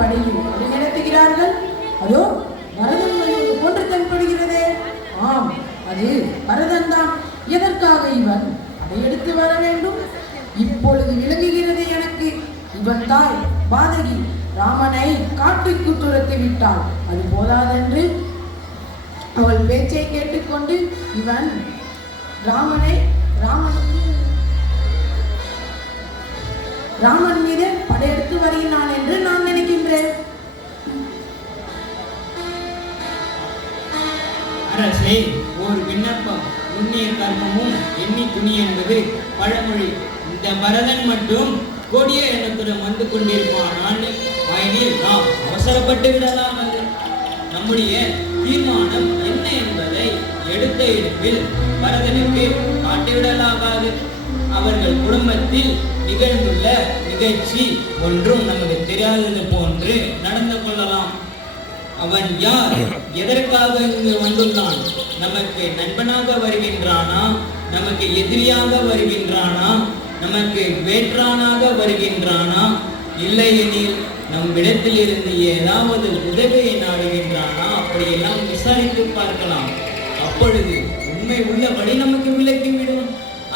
படையில் வழி நடத்துகிறார்கள். அதோ பரதன் போன்று தென்படுகிறதே. ஆம், அது பரதன் தான். எதற்காக இவன் படையெடுத்து வர வேண்டும்? இப்பொழுது விளங்குகிறது எனக்கு. இவன் தாய் பாதகி ராமனை காட்டுக்கு துரத்தி விட்டாள். அது போதாதென்று அவள் பேச்சை கேட்டுக்கொண்டு இவன் ராமன் மீது படையெடுத்து வருகிறான் என்று நான் நினைக்கின்றேன். அரசே, ஒரு விண்ணப்பம். புண்ணிய கர்மமும் எண்ணி துணி என்பது பழமொழி. இந்த பரதன் மட்டும் கொடிய எண்ணத்துடன் வந்து கொண்டிருப்பான். நாம் அவசரப்பட்டு விடலாம். நம்முடைய தீர்மானம் என்ன என்பதை எடுத்த இடத்தில் பரதனுக்கு காட்டிவிடலாகாது. அவர்கள் குடும்பத்தில் நிகழ்ந்துள்ள நிகழ்ச்சி ஒன்றும் நமக்கு தெரியாதது போன்று நடந்து கொள்ளலாம். அவன் யார்? எதற்காக இங்கு வந்துள்ளான்? நமக்கு நண்பனாக வருகின்றானா? நமக்கு எதிரியாக வருகின்றானா? நமக்கு வேற்றானாக வருகின்றானா? இல்லையெனில் நம்மிடத்தில் இருந்து ஏதாவது உதவியை நாடுகின்றானா? அப்படியெல்லாம் விசாரித்து பார்க்கலாம். அப்பொழுது உண்மை உள்ளபடி நமக்கு விளக்கிவிடும்.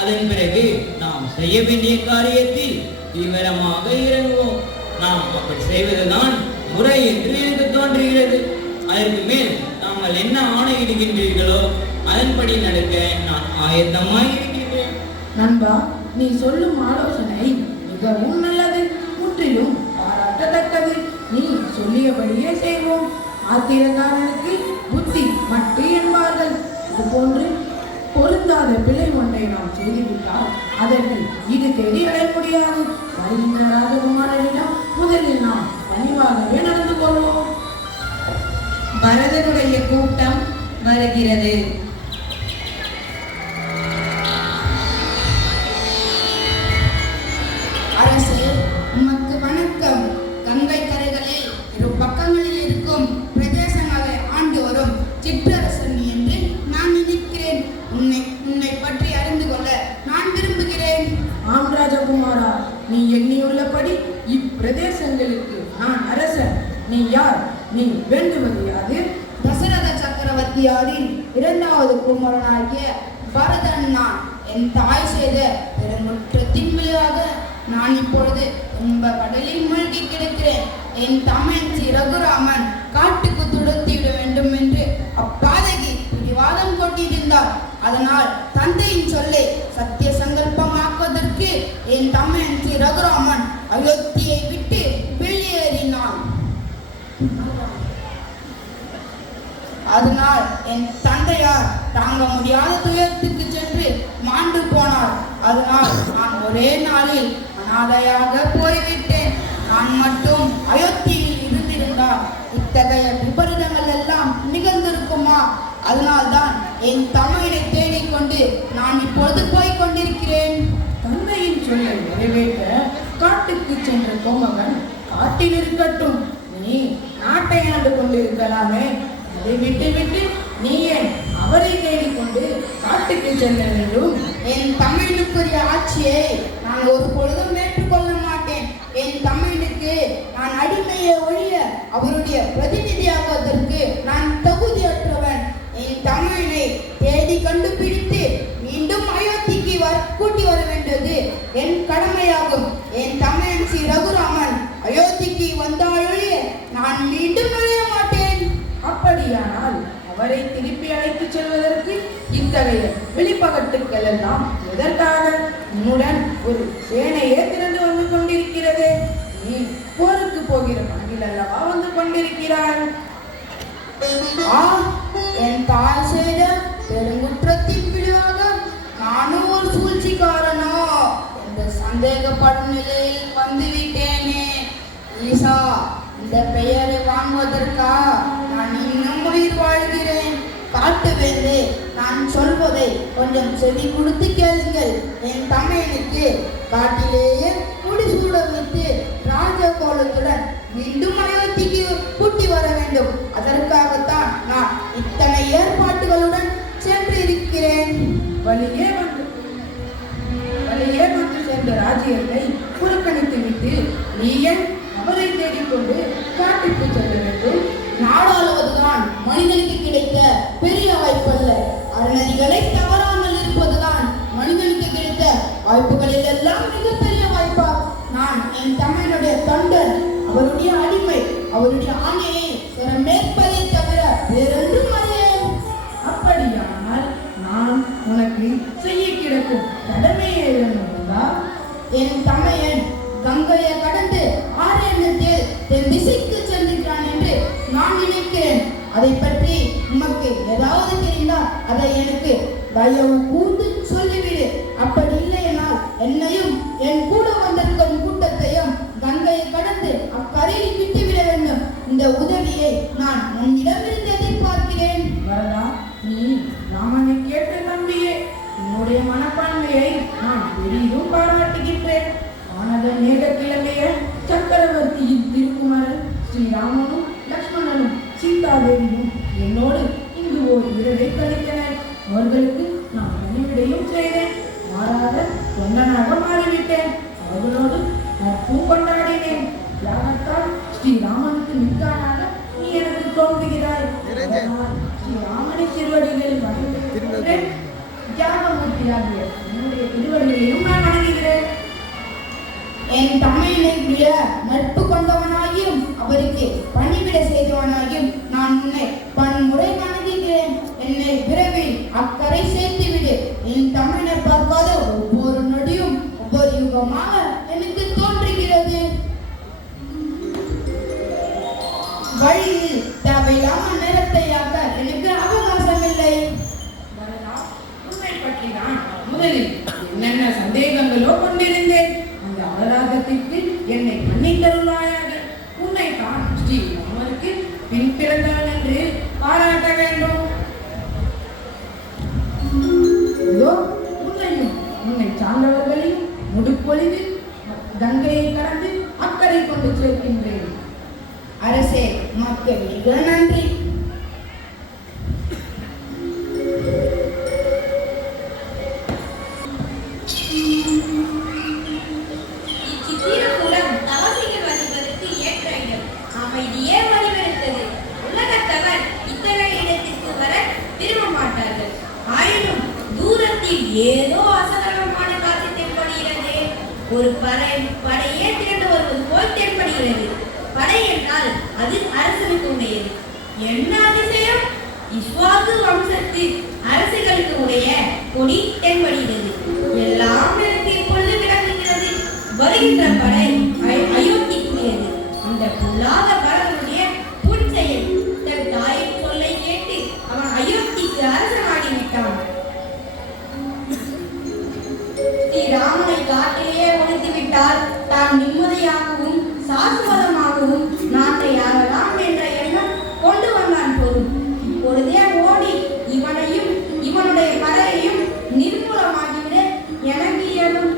அதன் பிறகு நாம் செய்ய வேண்டிய காரியத்தில் தீவிரமாக இறங்குவோம். நாம் அப்படி செய்வதுதான் முறை என்று எனக்கு தோன்றுகிறது. அதற்கு மேல் நாங்கள் என்ன ஆணையிடுகின்றீர்களோ அதன்படி நடக்க நான் ஆயத்தமாய் இருக்கின்றேன். நண்பா, நீ சொல்லும் ஆலோசனை மிகவும் நல்லது, முற்றிலும் பாராட்டத்தக்கது. நீ சொல்லியபடியே செய்வோம். ஆத்திரக்காரனுக்கு புத்தி மட்டு என்பார்கள். இது போன்று பொருந்தாத பிழை ஒன்றை நாம் செய்துவிட்டால் அதற்கு இது தேடி அடைய முடியாது. வருகின்ற ராஜகுமாரனிடம் முதலில் நாம் பணிவாகவே நடந்து கொள்வோம். பரதனுடைய கூட்டம் வருகிறது. அரசே, உமக்கு வணக்கம். கங்கை கரைகளில் இரு பக்கங்களில் இருக்கும் பிரதேசங்களை ஆண்டு வரும் சிற்றரசன் என்று நான் நினைக்கிறேன். உன்னை பற்றி அறிந்து கொள்ள நான் விரும்புகிறேன். ஆம் ராஜகுமாரா, நீ எண்ணியுள்ளபடி இப்பிரதேசங்களுக்கு நான் அரசன். நீ யார்? நீ வேண்டுவது யாது? தசரத சக்கரவர்த்தியாரின் இரண்டாவது குமாரனாகிய பரதன் நான். என் தாய் செய்த பெருங்குற்றத்தின் விளைவாக நான் இப்பொழுது துன்ப கடலில் மூழ்கி கிடக்கிறேன். என் தமன் ஸ்ரீ ரகுராமன் காட்டுக்கு துரத்திவிட வேண்டும் என்று அப்பாதகி பிடிவாதம் கொண்டிருந்தார். அதனால் தந்தையின் சொல்லை சத்திய சங்கல்பமாக்குவதற்கு என் தமன் ஸ்ரீ ரகுராமன் அயோத்தியை விட்டு வெளியேறினான். அதனால் என் தந்தையார் தாங்க முடியாத துயரத்துக்கு சென்று மாண்டு போனார். அதனால் நான் ஒரே நாளில் அனாதையாக போய்விட்டேன். நான் மட்டும் அயோத்தியில் இருந்திருந்தால் இத்தகைய விபரீதங்கள் எல்லாம் நிகழ்ந்திருக்குமா? அதனால்தான் என் தமிழை தேடிக்கொண்டு நான் இப்பொழுது போய் கொண்டிருக்கிறேன். தந்தையின் சொல்லை நிறைவேற்ற காட்டுக்கு சென்ற கோமகன் காட்டில் இருக்கட்டும். நீ நாட்டை ஆண்டு கொண்டிருக்கலாமே. அதை விட்டு நீ ஏன் அவரை தேடிக்கொண்டு காட்டுக்கு செல்ல வேண்டும்? என் தமிழுக்குரிய ஆட்சியை நான் ஒரு பொழுதும் ஏற்றுக்கொள்ள மாட்டேன். என் தமிழுக்கு நான் அடிமையை ஒழிய அவருடைய பிரதிநிதியாகுவதற்கு நான் தகுதியற்றவன். என் தமிழை தேடி கண்டுபிடித்து மீண்டும் அயோத்திக்கு கூட்டி வர வேண்டியது என் கடமையாகும். என் தமிழன் ஸ்ரீ ரகுராமன் அயோத்திக்கு வந்தாலொழிய நான் மீண்டும் நுழைய மாட்டேன். அப்படியானால் அவரை திருப்பி அழைத்து செல்வதற்கு இத்தகைய வெளிப்பகட்டுக்கள் எல்லாம் எதற்காக? உன்னுடன் ஒரு சேனையே திரண்டு வந்து கொண்டிருக்கிறது. நீ போருக்கு போகிற பங்கில் அல்லவா வந்து கொண்டிருக்கிறாள். என் தாய் செய்த பெருங்குற்றத்தின் விளைவாக நானும் ஒரு சூழ்ச்சிக்காரனோ என்று சந்தேகப்படும் நிலையில் வந்துவிட்டேனே. ஈசா, இந்த பெயரை வாங்குவதற்கா நான் இன்னும் உயிர் வாழ்கிறேன். காட்டு வேண்டு, நான் சொல்வதை கொஞ்சம் செவி கொடுத்து கேளுங்கள். என் தமையனுக்கு காட்டிலேயே முடிசூட வைத்து ராஜகோலத்துடன் மீண்டும் அயோத்திக்கு கூட்டி வர வேண்டும். அதற்காகத்தான் நான் இத்தனை ஏற்பாட்டுகளுடன் சென்று இருக்கிறேன். வழியே வந்து சென்ற ராஜ்யத்தை புறக்கணித்து விட்டு நீ ஏன் அவரை தேடிக்கொண்டு என் தமையனுடைய தொண்டன், அவருடைய அடிமை, அவருடைய ஆணையை மேற்பதை தவிர வேறொன்றும் அறியேன். அப்படியானால் நான் உனக்கு செய்ய கிடக்கும் கடமையை எழுதுவதா? என் தமையன் கங்கையை கடந்து ஆரண்யத்தில் தென் திசைக்கு சென்றிருக்கிறான் என்று நான் நினைக்கிறேன். அதை பற்றி உமக்கு ஏதாவது தெரிந்தால் அதை எனக்கு தயவு கூர்ந்து சொல்லிவிடு. அப்படி இல்லையென்றால் என்னையும் என் கூட வந்திருக்கும் கூட்டத்தையும் கங்கையை கடந்து அக்கரையில் விட்டுவிட வேண்டும். இந்த உதவியை நான் உன்னிடமிருந்து எதிர்பார்க்கிறேன். வரதா, நீ ராமனை கேட்ட நம்பியே என்னுடைய மனப்பான்மையை நான் பெரிதும் பாராட்டுகின்றேன். ஆனத மேகக்கிழமைய சக்கரவர்த்தியின் திருக்குமாரன் ஸ்ரீராமனும் லக்ஷ்மணனும் சீதாதேவியும் என்னோடு இங்கு ஓர் இரவை கழித்தனர். அவர்களுக்கு நான் பணிவிடையும் செய்தேன். மாறாத தொண்டனாக மாறிவிட்டேன். அவர்களோடு நட்பும் கொண்டாடினேன். தியாகத்தால் ஸ்ரீராமனுக்கு மிக்கானாக நீ எனக்கு தோன்றுகிறாய். ஸ்ரீராமனை திருவடிகளில் வணங்குகிறேன். தியாகமூர்த்தியாகிய என்னுடைய திருவடிகளையும் நான் வணங்குகிறேன். என் தமையனை விட நட்பு கொண்டவனாகியும் அவருக்கு பணிவிட செய்தவனாகியும் நான் உன்னை பன்முறை வணங்குகிறேன். என்னை விரைவில் அக்கறை சேர்த்துவிடு. என் தமையனை பார்க்காத ஒவ்வொரு நொடியும் ஒவ்வொரு யுகமாக எனக்கு தோன்றுகிறது. வழியில் தேவையில்லாமல் நேரத்தையாக எனக்கு அவகாசம் இல்லை. உன்னை பற்றி நான் முதலில் என்னென்ன சந்தேகங்களோ கொண்டிருந்தேன். அந்த அபராதத்திற்கு என்னை மன்னித்தருளாயாக. உன்னை தான் ஸ்ரீராமருக்கு பின் பிறந்தவன் என்று பாராட்ட வேண்டும். இதோ உன்னையும் உன்னை சார்ந்தவர்களையும் முடுப்பொழுது கங்கையை கடந்து அக்கறை கொண்டு சேர்க்கின்றேன். அரசே, மக்கள் மிக நன்றி. இச்சித்திரகூடம் தவசிகள் வசிப்பதற்கு ஏற்ற இடம். அமைதியே வடிவெடுத்தது. உலகத்தவர் இத்தகைய இடத்திற்கு வர விரும்ப மாட்டார்கள். ஆயினும் தூரத்தில் ஏதோ அசகலமான காட்சி தென்படுகிறது. ஒரு படையே திரண்டு வருவது போல் தென்படுகிறது. படை என்றால் அது அரசனுக்கு உடையது. என்ன அதிசயம்! இஸ்வாகு வம்சத்து அரசுகளுக்கு உடைய கொடி தென்படுகிறது. எல்லாம் எனக்கு இப்பொழுது விளங்குகிறது. வருகின்ற படை அயோத்திக்குரியது. அந்த பொல்லாத பரதனுடைய புன்செயல் தன் தாயின் சொல்லை கேட்டு அவன் அயோத்திக்கு அரசனாகிவிட்டான். ஸ்ரீராமனை காட்டிலேயே ஒழித்து விட்டால் தான் நிம்மதியாகவும் சாஸ்வதமாகவும் நாட்டை ஆளலாம் என்ற எண்ணம் கொண்டு வந்தான் போதும். இப்பொழுதே ஓடி இவனையும் இவனுடைய படையையும் நிர்மூலமாகிவிட எனக்கு இயலும்.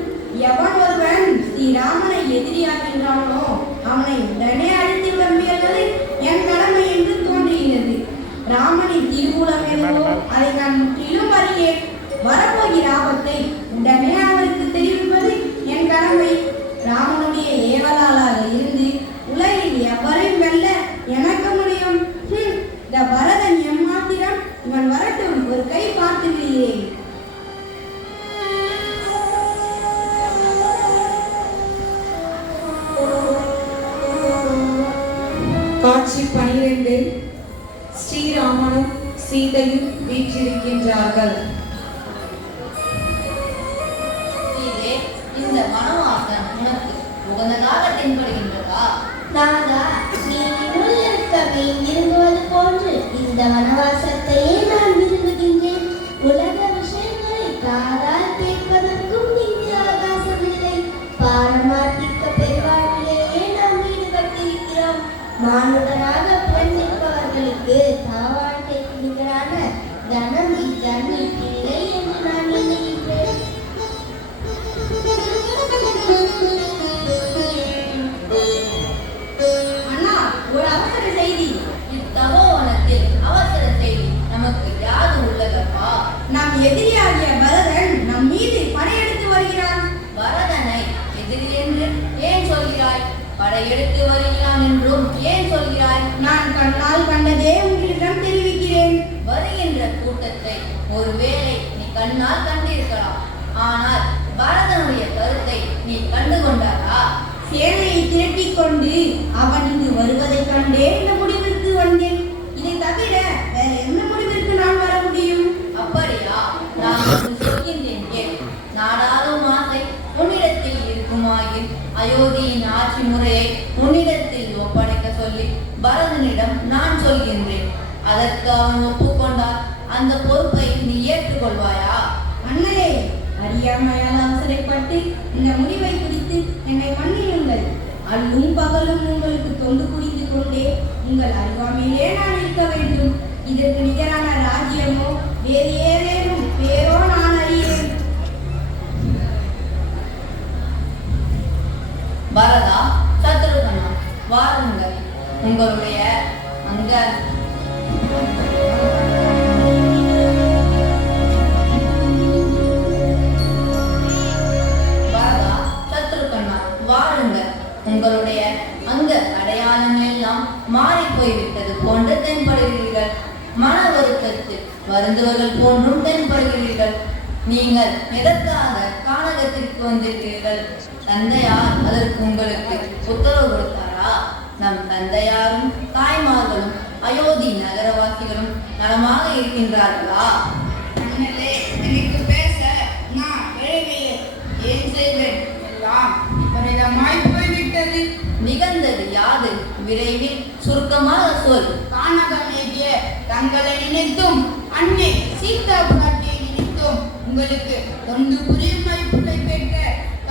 எவன் ஒருவன் ஸ்ரீராமனை எதிரியாகின்றானோ அவனை உடனே அழித்து விரும்பியது என் கடமை என்று தோன்றுகிறது. ராமனின் திருமூலம் எதுவோ அதை நான் முற்றிலும் அறியேன். வரப்போகிற ஆபத்தை உடனே அவருக்கு தெரிவிப்பது என் கடமை. ராமனுடைய ஏவலாளாக இருந்து உலகில் எவரையும் வெல்ல எனக்கு முடியும். இந்த பரதன் எம்மாத்திரம். இவன் வரட்டும், ஒரு கை பார்த்து விடுகிறேன். காட்சி 12. ஸ்ரீராமனும் சீதையும் வீற்றிருக்கின்றார்கள். இந்த வனவாசம் உனக்கு உகந்ததாக தென்படுகின்றதா? நாதா, நீ என்னுள் இருக்கவே விரும்புவது போன்று இந்த வனவாசத்தையே நான் விரும்புகின்றேன். உலக விஷயங்களை காதால் கேட்பதற்கும் இங்கு அவகாசமில்லை. பாரமார்த்திக்க பெருவாழ்விலேயே நாம் ஈடுபட்டிருக்கிறோம். மானுடராக பிறந்திருப்பவர்களுக்கு தாவாட்டை நிகரான தனம் இத்தன்னில் இல்லை என்று நான் எண்ணுகின்றேன். அண்ணா, ஒரு அவசர செய்தி. இத்தபோவனத்தில் அவசர செய்தி நமக்கு யாது உள்ளதப்பா? நம் எதிரியாகிய பரதன் நம் மீது படையெடுத்து வருகிறான். பரதனை எதிரி என்று ஏன் சொல்கிறாய்? படையெடுத்து வருகிறான் என்றும் ஏன் சொல்கிறாய்? நான் கண்ணால் கண்டதே உங்களிடம் தெரிவிக்கிறேன். வருகின்ற கூட்டத்தை ஒருவேளை நீ கண்ணால் கண்டிருக்கலாம். ஆனால் பரதனுடைய கருத்தை நீ கண்டு கொண்டாரா? சேனை அவன் இங்கு வருவதைக் கண்டே இந்த முடிவிற்கு வந்தேன். இதை தவிர வேற என்ன முடிவிற்கு நான் வர முடியும்? அப்படியா? நான் ஒன்று சொல்கின்றேன் கேள். நாடாளும் ஆசை உன்னிடத்தில் இருக்குமாயின் அயோத்தியின் ஆட்சி முறையை உன்னிடத்தில் ஒப்படைக்க சொல்லி பரதனிடம் நான் சொல்கின்றேன். அதற்கு அவன் ஒப்புக்கொண்டால் அந்த பொறுப்பை நீ ஏற்றுக்கொள்வாயா? அண்ணலே, அறியாமையால் அவசரப்பட்டு இந்த முடிவை குறித்து என்னை மன்னியுங்கள். அல்லும் பகலும் உங்களுக்கு தொண்டு புரிந்து கொண்டே உங்கள் அருகாமையிலே நான் இருக்க வேண்டும். இதற்கு நிகரான ராஜ்யமோ வேறு ஏதேனும் பேரோ நான் அறியேன். பரதா, சத்ருகனா, வாருங்கள். உங்களுடைய அங்க பரதா, சத்ருகனா, வாருங்கள். உங்களுடைய அங்க அடையாளங்கள் எல்லாம் மாறி போய்விட்டது போன்று தென்படுகிறீர்கள். மன வருத்தத்தில் வருந்துவர்கள் போன்றும் தென்படுகிறீர்கள். நீங்கள் எதற்காக கானகத்திற்கு வந்திருக்கிறீர்கள்? தந்தையார் அதற்கு உங்களுக்கு உத்தரவு கொடுத்தாரா? நம் தந்தையாரும் தாய்மார்களும் அயோத்தி நகரவாசிகளும் நலமாக இருக்கின்றார்களா? எனக்கு பேச நான் விரைவில்லை. ஏன் செய்வேன்? எல்லாம் விபரீதமாய் போய்விட்டது. நிகழ்ந்தது யாது? விரைவில் சுருக்கமாக சொல். கானகமேகிய தங்களை நினைத்தும் அன்னை சீதா பிராட்டியை நினைத்தும் உங்களுக்கு தொண்டு புரியும் வாய்ப்புகளை பெற்ற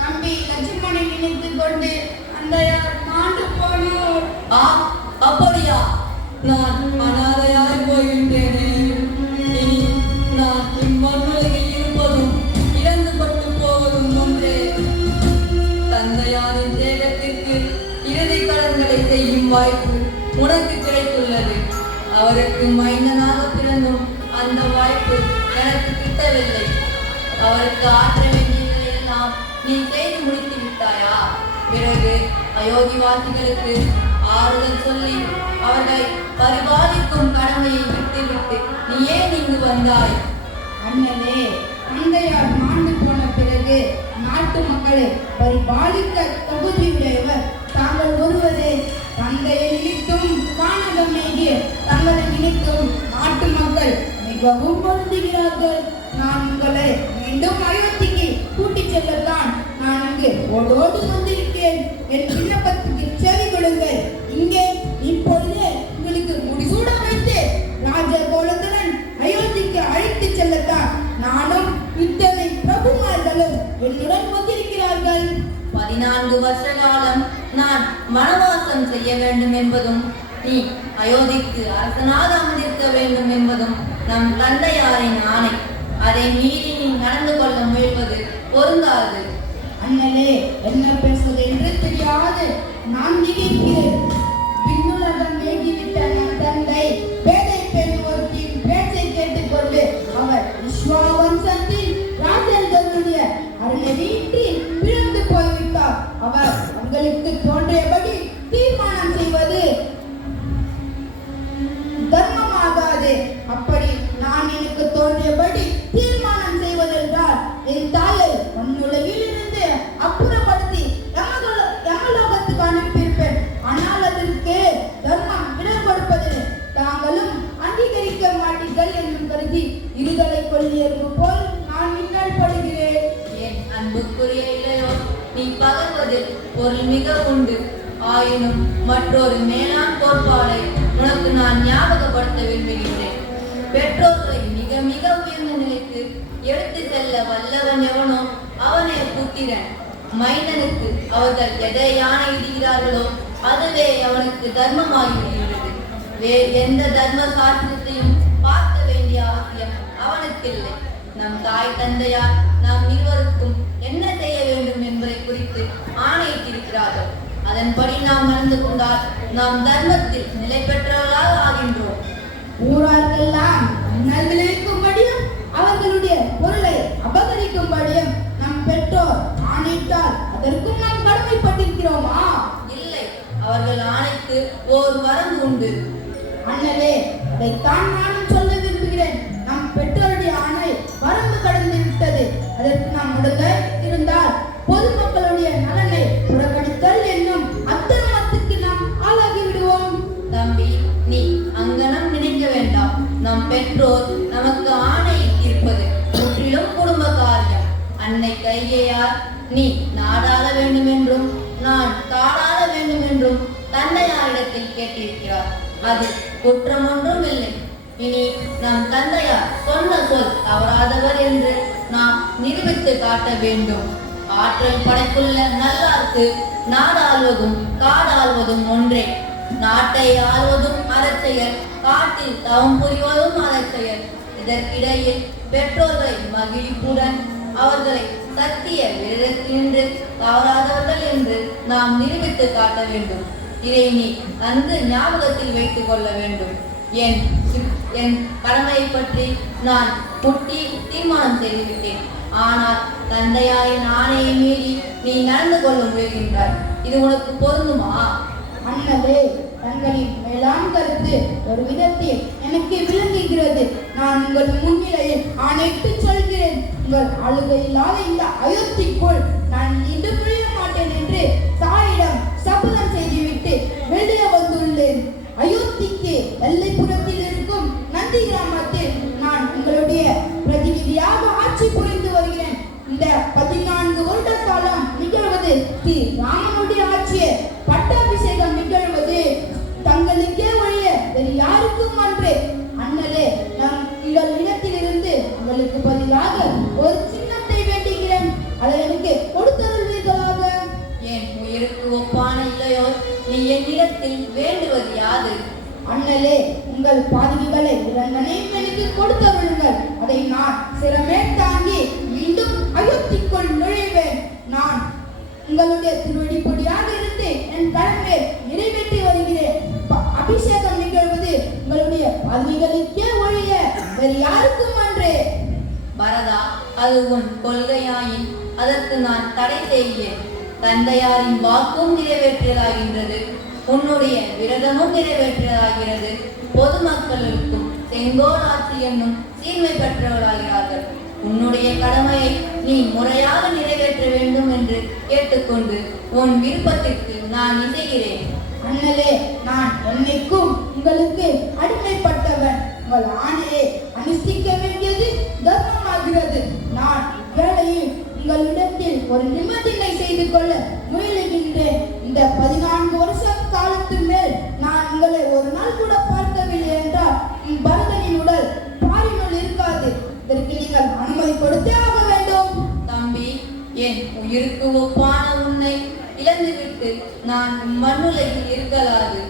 தம்பி லட்சுமணனை நினைத்து கொண்டு அந்த மாண்டு போனோம். அப்படியா? நான் அனாதையாய் போய்விட்டேனே. இனி நான் இம்மண்ணுலகில் இருப்பதும் இறந்துபட்டு போவதும் ஒன்றே. தந்தையாரின் தேகத்திற்கு இறுதி கடன்களை செய்யும் வாய்ப்பு உனக்கு கிடைத்துள்ளது. அவருக்கு மைந்தனாக பிறந்தும் அந்த வாய்ப்பு எனக்கு கிட்டவில்லை. அவருக்கு ஆற்ற வேண்டியதை எல்லாம் நீ செய்து முடித்து விட்டாயா? பிறகு அயோத்திவாசிகளுக்கு ஆறுதல் சொல்லி அவர்களை பரிபாலிக்கும் கடமையை விட்டுவிட்டு நீ ஏன் இங்கு வந்தாய்? அண்ணலே, தந்தையார் மாண்டு போன பிறகு நாட்டு மக்களை பரிபாலிக்க தகுதியுடையவர் தாங்கள் ஒருவரே. தந்தையை நினைத்தும் கானகமேகிய தங்களை நினைத்தும் நாட்டு மக்கள் மிகவும் வருந்துகிறார்கள். நான் உங்களை மீண்டும் அயோத்திக்கு கூட்டிச் செல்லத்தான் நான் இங்கு ஓடோடு வந்திருக்கேன். என் விண்ணப்பத்துக்கு செவி கொடுங்கள். இங்கே இப்பொழுதே உங்களுக்கு முடிசூட வைத்து ராஜகோலத்துடன் அயோத்திக்கு அழைத்து செல்லத்தான் நானும் இத்தனை பிரபுமார்களும் என்னுடன் வந்திருக்கிறார்கள். 14 வருஷ காலம் நான் வனவாசம் செய்ய வேண்டும் என்பதும் நீ அயோத்திக்கு அரசனாக அமர்ந்திருக்க வேண்டும் என்பதும் நம் தந்தையாரின் ஆணை. அதை மீறி நீ நடந்து கொள்ள முயல்வது பொருந்தாது. அண்ணலே, என்ன பேசுவது என்று தெரியாது நான் இருக்கிறேன். விண்ணுலகம் ஏகிவிட்ட நம் தந்தை பேதை பெண் ஒருத்தின் பேச்சை கேட்டுக்கொண்டு அவர் விஸ்வாவம்சத்தின் ராஜேந்திரனுடைய அருளவின்றி பிறந்து போய்விட்டார். அவர் உங்களுக்கு தோன்றியபடி தீர்மானம் செய்வது தர்மமாகாது. அப்படி நான் எனக்கு தோன்றியபடி தீர்மானம் செய்வதென்றால் என் தாயை மண்ணுலகில் இருந்து அப்புறப்படுத்தி யமலோகத்துக்கு அனுப்பியிருப்பேன். ஆனால் அதற்கு தர்மம் இடம் கொடுப்பது தாங்களும் அங்கீகரிக்க மாட்டீர்கள் என்று கருதி இருதலை கொள்ளியது போல் நான் இன்னல் படுகிறேன். என் அன்புக்குரிய இளையோ, நீ பகர்வதில் பொருள் மிக உண்டு. ஆயினும் மற்றொரு மேலாண் கோட்பாடை உனக்கு நான் ஞாபகப்படுத்த விரும்புகின்றேன். பெற்றோர்களை மிக மிக உயர்ந்த நிலைக்கு எடுத்து செல்ல வல்லவன் எவனோ அவனே புத்திரன். மைந்தனுக்கு அவர்கள் எதை யானையிடுகிறார்களோ அதுவே அவனுக்கு தர்மமாகிவிடுகிறது. வேறு எந்த தர்ம சாஸ்திரத்தையும் பார்க்க வேண்டிய அவசியம் அவனுக்கு இல்லை. நம் தாய் தந்தையார் நாம் இருவருக்கும் என்ன செய்ய வேண்டும் என்பதை குறித்து ஆணையிட்டிருக்கிறார்கள். அதன்படி நாம் நடந்து கொண்டால் நாம் தர்மத்தில் நிலை பெற்றவர்களாக ஆகின்றோம். ஊரார்களெல்லாம் அண்ணல் விளைவிக்கும்படியும் அவர்களுடைய பொருளை அபகரிக்கும்படியும் நம் பெற்றோர் ஆணையிட்டால் அதற்கும் நாம் கடமைப்பட்டிருக்கிறோமா? இல்லை, அவர்கள் ஆணைக்கு ஓர் வரம்பு உண்டு. அண்ணலே, அதைத்தான் நானும் சொல்ல விரும்புகிறேன். நம் பெற்றோருடைய ஆணை வரம்பு கடந்து விட்டது. அதற்கு நாம் முடங்க இருந்தால் பொதுமக்களுடைய நலனை புறக்கணித்தல் என்னும் அத்தர்மத்துக்கு நாம் ஞாபகத்தில் கேட்டிருக்கிறார். அது குற்றம் ஒன்றும் இல்லை. இனி நம் தந்தையார் சொன்ன சொல் தவறாதவர் என்று நாம் நிரூபித்து காட்ட வேண்டும். ஆற்றல் படைத்துள்ள நல்லார்க்கு நாடாள்வதும் காடாள்வதும் ஒன்றே. நாட்டை ஆள்வதும் அறச்செயல், காட்டில் தவம் புரிவதும் அறச்செயல். இதற்கிடையில் பெற்றோர்களை மகிழ்வுடன் அவர்களை சத்திய விரதத்தினின்று தவறாதவர்கள் என்று நாம் நிரூபித்து காட்ட வேண்டும். இதை நீ நன்கு ஞாபகத்தில் வைத்துக் கொள்ள வேண்டும். என் கடமையை பற்றி நான் குட்டி தீர்மானம் செய்துவிட்டேன். ஆனால் தந்தையாரின் ஆணையை மீறி நீ நடந்து கொள்ள முயல்கின்றாய். இது உனக்கு பொருந்துமா? அண்ணலே, தங்களின் மேலாண் கருத்து ஒரு விதத்தில் எனக்கு விளங்குகிறது. நான் உங்கள் முன்னிலையில் ஆணையிட்டு சொல்கிறேன். உங்கள் அழுகை இல்லாத இந்த அயோத்திக்குள் நான் இன்று புரிய மாட்டேன் என்று தாயிடம் சபதம் செய்துவிட்டு வெளியே வந்துள்ளேன். அயோத்திக்கு எல்லைப்புறத்தில் இருக்கும் நந்தி கிராமத்தில் நான் உங்களுடைய பிரதிநிதியாக ஆட்சி புரிந்து வருகிறேன். இந்த 14 வருட காலம் நிகழ்வது ஸ்ரீ ராமனுடைய ஆட்சியை பட்டாபிஷேகம் நிகழ்வது தங்களுக்கே ஒழிய வேறு யாருக்கும் அன்று. அண்ணலே, நான் உங்கள் இடத்திலிருந்து உங்களுக்கு பதிலாக ஒரு சின்னத்தை வேண்டுகிறேன். அதை எனக்கு கொடுத்தருள்வீர்களாக. என் உயிருக்கு ஒப்பான இல்லையோ நீ என்னிடத்தில் வேண்டுவது யாது? அண்ணலே, உங்கள் பாதகிகளை இரண்டனையும் எனக்கு கொடுத்தருளுங்கள். அதை நான் சிரமே தாங்கி மீண்டும் அயோத்திக்குள் நுழைவேன். நான் உங்களுடைய திருவடிப்படியாக இருந்து என் கடமை நிறைவேற்றி வருகிறேன். அபிஷேகம் நிகழ்வது உங்களுடைய பாதகிகளுக்கே ஒழிய வேறு யாருக்கும் அன்று. பரதா, அது உன் கொள்கையாயின் அதற்கு நான் தடை செய்கிறேன். தந்தையாரின் வாக்கும் நிறைவேற்றியதாகின்றது, உன்னுடைய விரதமும் நிறைவேற்றியதாகிறது. பொதுமக்களுக்கும் செங்கோல் ஆட்சி என்னும் சீர்மை பெற்றவர்களாகிறார்கள். உன்னுடைய கடமையை நீ முறையாக நிறைவேற்ற வேண்டும் என்று கேட்டுக்கொண்டு உன் விருப்பத்திற்கு நான் இசைகிறேன். அண்ணலே, நான் என்னைக்கும் உங்களுக்கு அடிமைப்பட்டவன். உங்கள் ஆணையை அனுஷ்டிக்க வேண்டியது தர்மமாகிறது. நான் வேளையில் உங்களிடத்தில் ஒரு நிபந்தனை செய்து கொள்ள முயலுகின்றேன். இந்த 14 வருஷ காலத்து மேல் நான் உங்களை ஒரு நாள் கூட பார்க்கவில்லை என்றால் பரதனின் உடல் பாரினுள் இருக்காது. இதற்கு நீங்கள் அனுமதி கொடுத்தே ஆக வேண்டும். தம்பி, என் உயிருக்கு ஒப்பான உன்னை இழந்துவிட்டு நான் மண்ணுலகில் இருக்கலாது.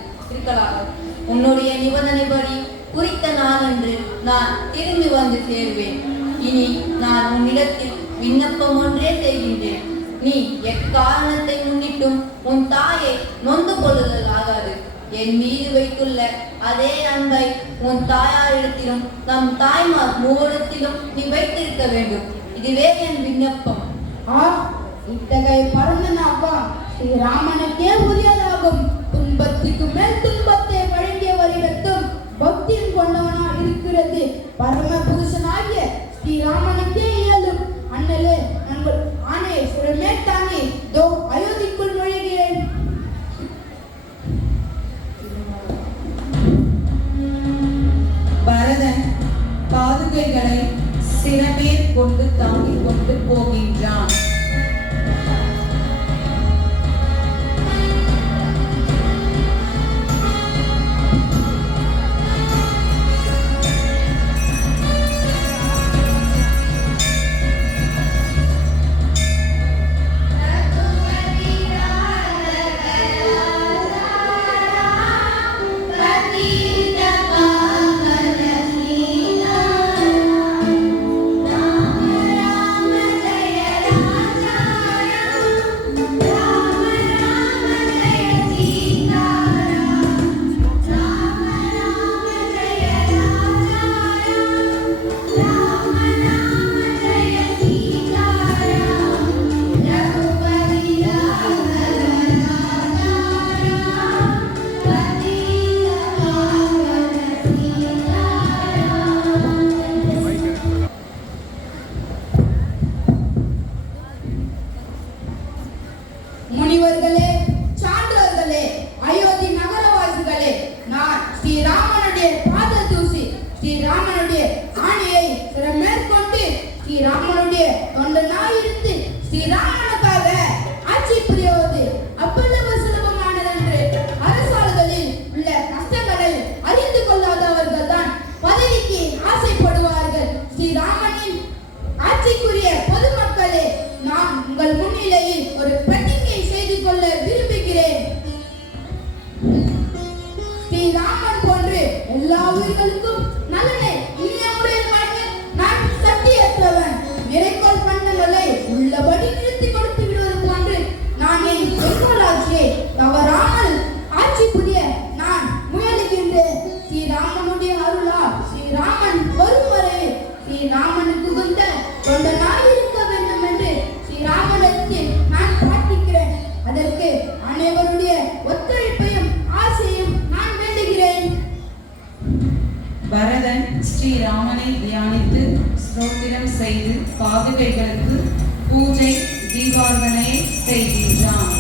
உன்னுடைய நிபந்தனைப்படி குறித்த நாளன்று நான் திரும்பி வந்து சேர்வேன். இனி நான் உன்னிடத்தில் விண்ணப்பம் ஒன்றே செய்கின்றேன். நீ எக்காரணத்தை முன்னிட்டும் உன் தாயை நொந்து கொள்ளுதல் ஆகாது. என் மீது வைத்துள்ள அதே அன்பை உன் தாயாரிடத்திலும் நம் தாய்மார் மூவரிடத்திலும் நீ வைத்திருக்க வேண்டும். இதுவே என் விண்ணப்பம். இத்தகைய பரந்தனாவா ஸ்ரீராமனுக்கே உரியதாகும். துன்பத்துக்கு மேல் துன்பத்தை வழங்கியவரிடத்தும் பக்தியும் கொண்டவனா இருக்கிறது பரம புருஷனாகிய ஸ்ரீராமனுக்கே இயலும். அண்ணலே, உங்கள் ஆணையை சுரமே தாங்கி தோ அயோத்திக்குள் நுழைகிறேன். பரதன் பாதுகைகளை சிரமேற் கொண்டு தாங்கிக் கொண்டு போகின்றான். உயிர்களுக்கும் நலனை இனியமுடைய நான் சக்தியற்றவன். நிறைக்கோள் பண்ணங்களை உள்ளபடி நிறுத்தி கொடுத்து விடுவது போன்று நான் என் பெண்கள் ஆட்சியை தவறாமல் ஆட்சி புரிய நான் முயலுகின்றேன். ஸ்ரீராமனுடைய அருளால் ஸ்ரீராமன் வரும் வரை ஸ்ரீராமனுக்கு உகந்த தொண்டனாய் இருக்க வேண்டும் என்று ஸ்ரீராமனிடத்தில் நான் பிரார்த்திக்கிறேன். அதற்கு அனைவருடைய ஒத்துழைப்பையும் ஆசையும் நான் வேண்டுகிறேன். பரதன் ஸ்ரீராமனை தியானித்து ஸ்தோத்திரம் செய்து பாதுகைகளுக்கு பூஜை தீபார்த்தனை செய்கின்றான்.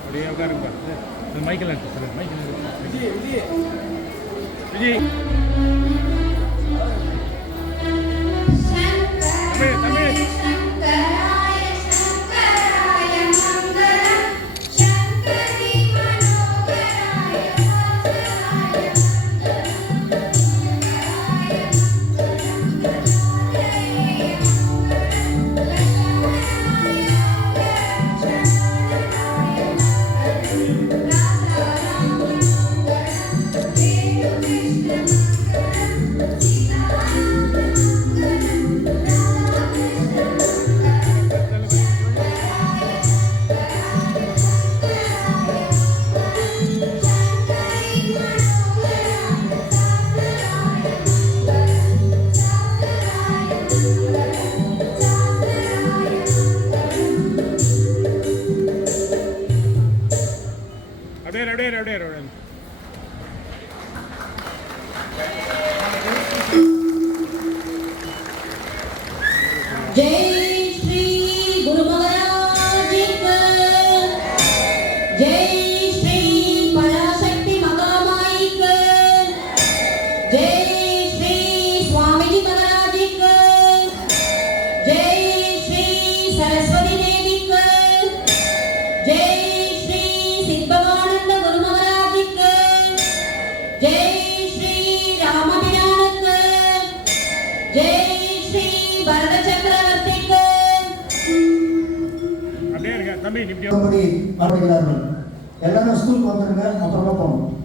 அப்படியே உட்காருங்க. மைக்கில் சொல்லுங்க. மைக்கில் விஜய் விஜய் விஜய் தமிழ் தமிழ் அப்படியே जय श्री गुरु महाराज की जय श्री पराशक्ति महामाई की जय श्री स्वामी जी महाराज की जय श्री सरस्वती देवी की जय श्री सिद्धवानंद गुरु महाराज की जय श्री रामपिरान की जय श्री भरत चक्रवर्ती की இருங்க தம்பி இப்படி எல்லாரும் ஸ்கூலுக்கு வந்துருங்க, அப்புறமா போகணும்.